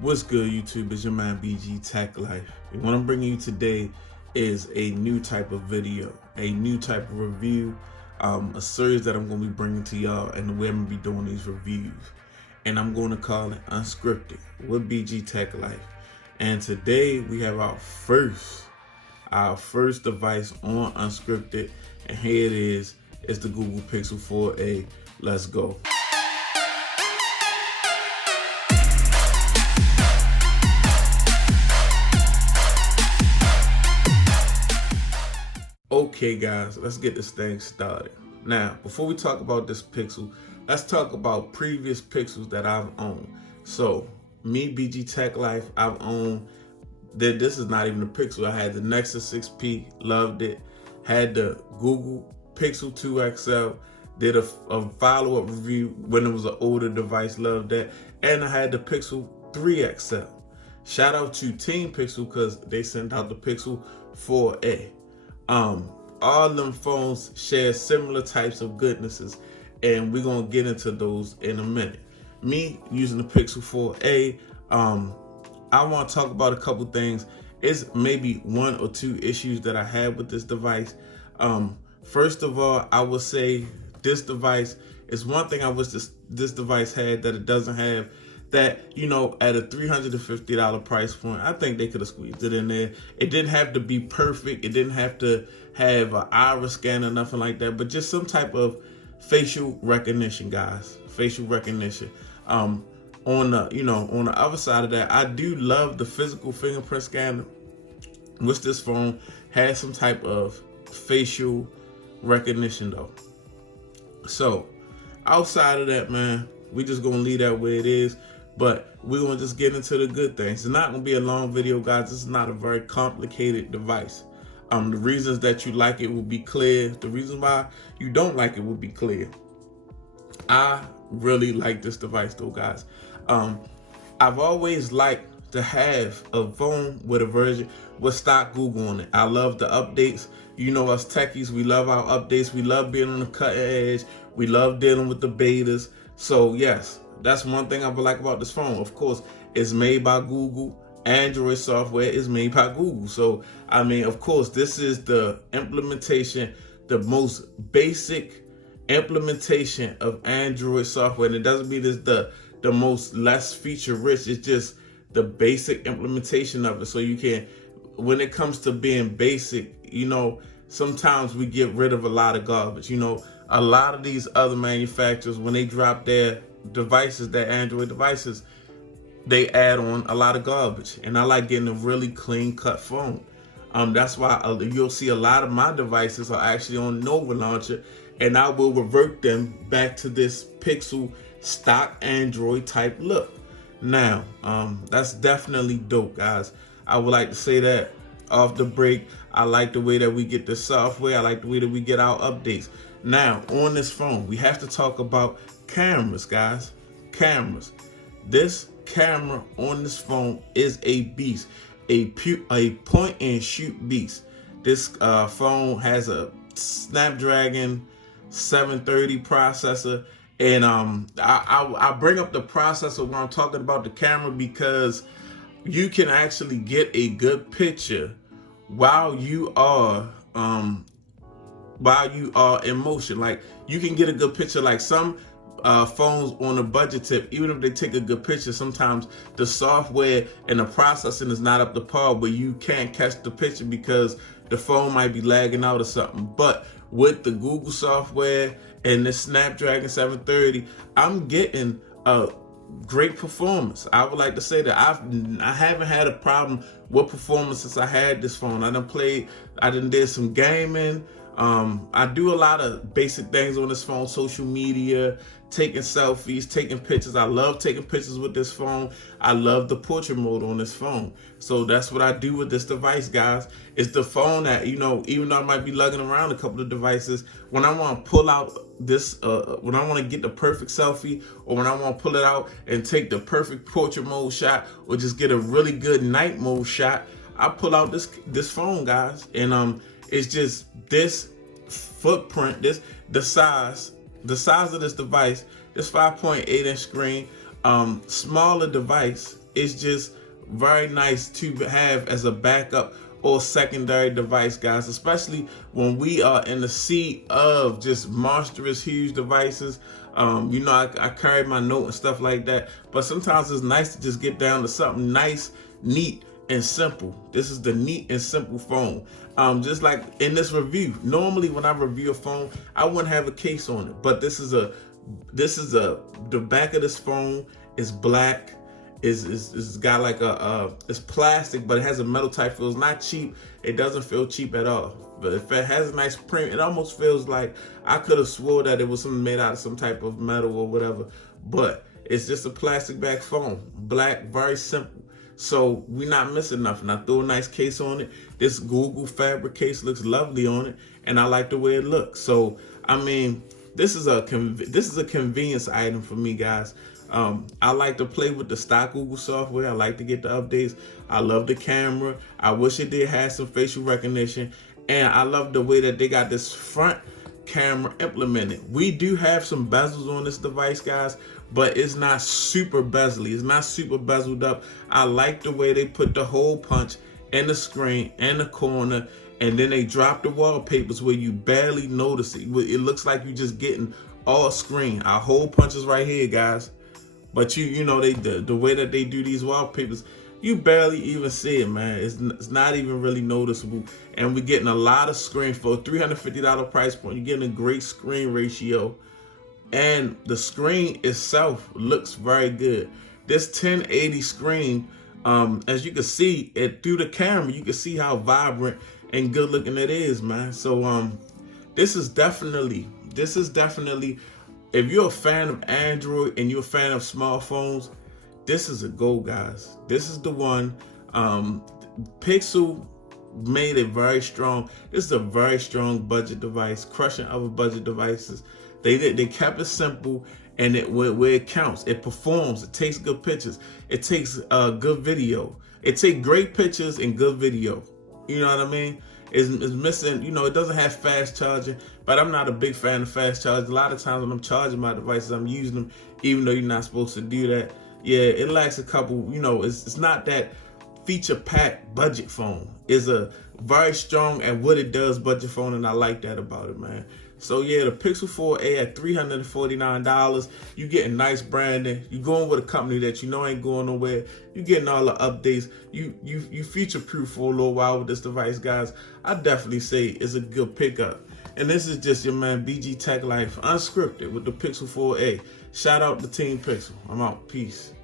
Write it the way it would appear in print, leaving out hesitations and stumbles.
What's good, YouTube? It's your man BG Tech Life. And what I'm bringing you today is a new type of video, a new type of review, a series that I'm going to be bringing to y'all, and the way I'm going to be doing these reviews. And I'm going to call it Unscripted with BG Tech Life. And today we have our first device on Unscripted, and here it is. It's the Google Pixel 4a. Let's go. Okay guys, let's get this thing started. Now, before we talk about this Pixel, let's talk about previous Pixels that I've owned. So, me, BG Tech Life, I've owned, this is not even a Pixel. I had the Nexus 6P, loved it. Had the Google Pixel 2 XL, did a follow-up review when it was an older device, loved that. And I had the Pixel 3 XL. Shout out to Team Pixel because they sent out the Pixel 4a. All them phones share similar types of goodnesses, and we're gonna get into those in a minute. Me using the Pixel 4a, I want to talk about a couple things. It's maybe one or two issues that I had with this device. First of all, I would say this device is one thing I wish this device had that it doesn't have. That, you know, at a $350 price point, I think they could have squeezed it in there. It didn't have to be perfect. It didn't have to have an iris scan or nothing like that, but just some type of facial recognition, guys. Facial recognition. On the other side of that, I do love the physical fingerprint scanner, which this phone has some type of facial recognition though. So outside of that, man, we just gonna leave that where it is. But we're going to just get into the good things. It's not going to be a long video, guys. This is not a very complicated device. The reasons that you like it will be clear. The reason why you don't like it will be clear. I really like this device, though, guys. I've always liked to have a phone with a version with stock Google on it. I love the updates. You know, us techies, we love our updates. We love being on the cutting edge. We love dealing with the betas. So, yes. That's one thing I would like about this phone. Of course, it's made by Google. Android software is made by Google. So, I mean, of course, this is the implementation, the most basic implementation of Android software. And it doesn't mean it's the most less feature rich. It's just the basic implementation of it. So you can, when it comes to being basic, you know, sometimes we get rid of a lot of garbage. You know, a lot of these other manufacturers, when they drop their devices, their Android devices, they add on a lot of garbage, and I like getting a really clean cut phone. That's why you'll see a lot of my devices are actually on Nova Launcher, and I will revert them back to this Pixel stock Android type look. Now, that's definitely dope, guys. I would like to say that off the break. I like the way that we get the software. I like the way that we get our updates. Now, on this phone, we have to talk about cameras, guys. Cameras. This camera on this phone is a beast, a point and shoot beast. This phone has a Snapdragon 730 processor, and I bring up the processor when I'm talking about the camera because you can actually get a good picture while you are in motion. Like, you can get a good picture. Like some phones on a budget tip, even if they take a good picture, sometimes the software and the processing is not up to par where you can't catch the picture because the phone might be lagging out or something. But with the Google software and the Snapdragon 730, I'm getting a great performance. I would like to say that I haven't had a problem with performance since I had this phone. I done did some gaming. I do a lot of basic things on this phone, social media, taking selfies, taking pictures. I love taking pictures with this phone. I love the portrait mode on this phone. So that's what I do with this device, guys. It's the phone that, you know, even though I might be lugging around a couple of devices, when I want to pull out this, when I want to get the perfect selfie, or when I want to pull it out and take the perfect portrait mode shot, or just get a really good night mode shot, I pull out this phone, guys. And it's just this footprint, the size of this device, this 5.8 inch screen, smaller device, it's just very nice to have as a backup or secondary device, guys, especially when we are in the sea of just monstrous huge devices. I carry my note and stuff like that, but sometimes it's nice to just get down to something nice, neat, and simple. This is the neat and simple phone. Just like in this review, normally when I review a phone, I wouldn't have a case on it, but the back of this phone is black. It's got like it's plastic, but it has a metal type feel. It's not cheap. It doesn't feel cheap at all. But if it has a nice print, it almost feels like I could have swore that it was something made out of some type of metal or whatever. But it's just a plastic back phone, black, very simple. So we're not missing nothing. I threw a nice case on it. This Google fabric case looks lovely on it, and I like the way it looks. So I mean, this is a convenience item for me, guys. I like to play with the stock Google software. I like to get the updates. I love the camera. I wish it did have some facial recognition. And I love the way that they got this front camera implemented. We do have some bezels on this device, guys, but it's not super bezelly. It's not super bezeled up. I like the way they put the hole punch in the screen and the corner, and then they drop the wallpapers where you barely notice it. It looks like you're just getting all screen. Our hole punch is right here, guys. But the way that they do these wallpapers, you barely even see it, man. It's not even really noticeable. And we're getting a lot of screen for a $350 price point. You're getting a great screen ratio. And the screen itself looks very good. This 1080 screen, as you can see it through the camera, you can see how vibrant and good looking it is, man. So this is definitely, if you're a fan of Android and you're a fan of smartphones, this is a go, guys. This is the one. Pixel made it very strong. This is a very strong budget device, crushing other budget devices. They kept it simple, and where it counts, it performs. It takes good pictures. It takes good video. It takes great pictures and good video. You know what I mean? It's missing, it doesn't have fast charging, but I'm not a big fan of fast charging. A lot of times when I'm charging my devices, I'm using them, even though you're not supposed to do that. Yeah, it lacks a couple, it's not that feature-packed budget phone. It's a very strong and what it does budget phone, and I like that about it, man. So yeah, the Pixel 4a at $349. You getting nice branding. You going with a company that ain't going nowhere. You getting all the updates. You future-proof for a little while with this device, guys. I definitely say it's a good pickup. And this is just your man BG Tech Life, unscripted with the Pixel 4a. Shout out to Team Pixel. I'm out. Peace.